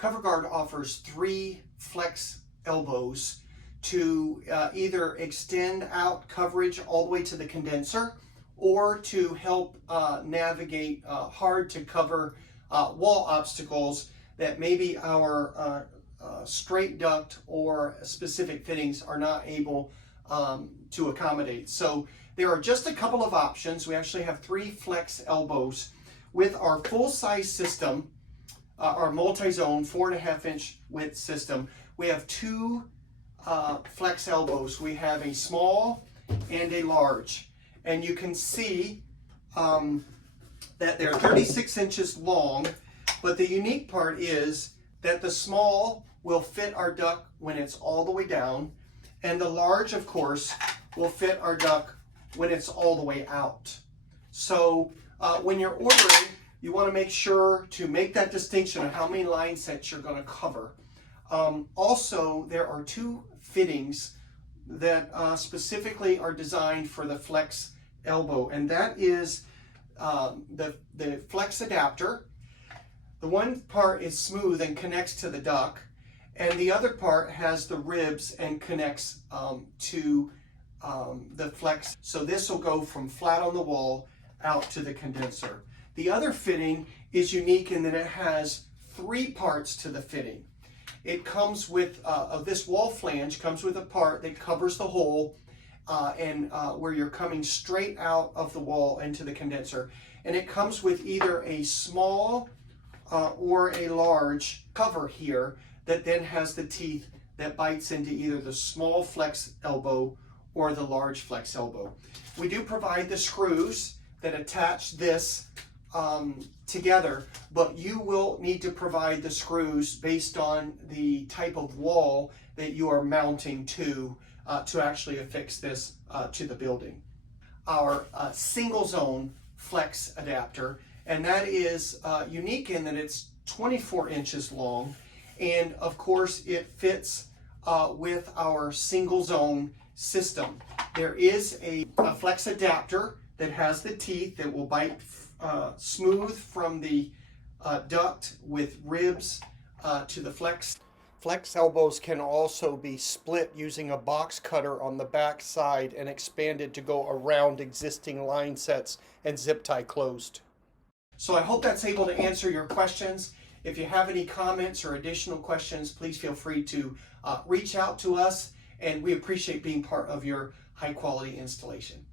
CoverGuard offers 3 flex elbows to either extend out coverage all the way to the condenser or to help navigate hard to cover wall obstacles that maybe our straight duct or specific fittings are not able to accommodate. So there are just a couple of options. We actually have 3 flex elbows. With our full-size system, our multi-zone 4.5-inch width system, we have 2 flex elbows. We have a small and a large, and you can see that they're 36 inches long, but the unique part is that the small will fit our duct when it's all the way down, and the large, of course, will fit our duct when it's all the way out. So when you're ordering, you want to make sure to make that distinction of how many line sets you're going to cover. Also, there are 2 fittings that specifically are designed for the flex elbow, and that is the flex adapter. The one part is smooth and connects to the duct, and the other part has the ribs and connects to the flex. So this will go from flat on the wall out to the condenser. The other fitting is unique in that it has 3 parts to the fitting. It comes with, this wall flange comes with a part that covers the hole and where you're coming straight out of the wall into the condenser. And it comes with either a small or a large cover here that then has the teeth that bites into either the small flex elbow or the large flex elbow. We do provide the screws that attach this together, but you will need to provide the screws based on the type of wall that you are mounting to actually affix this to the building. Our single zone flex adapter, and that is unique in that it's 24 inches long, and of course it fits with our single zone system. There is a flex adapter that has the teeth that will bite smooth from the duct with ribs to the flex. Flex elbows can also be split using a box cutter on the back side and expanded to go around existing line sets and zip tie closed. So I hope that's able to answer your questions. If you have any comments or additional questions, please feel free to reach out to us, and we appreciate being part of your high quality installation.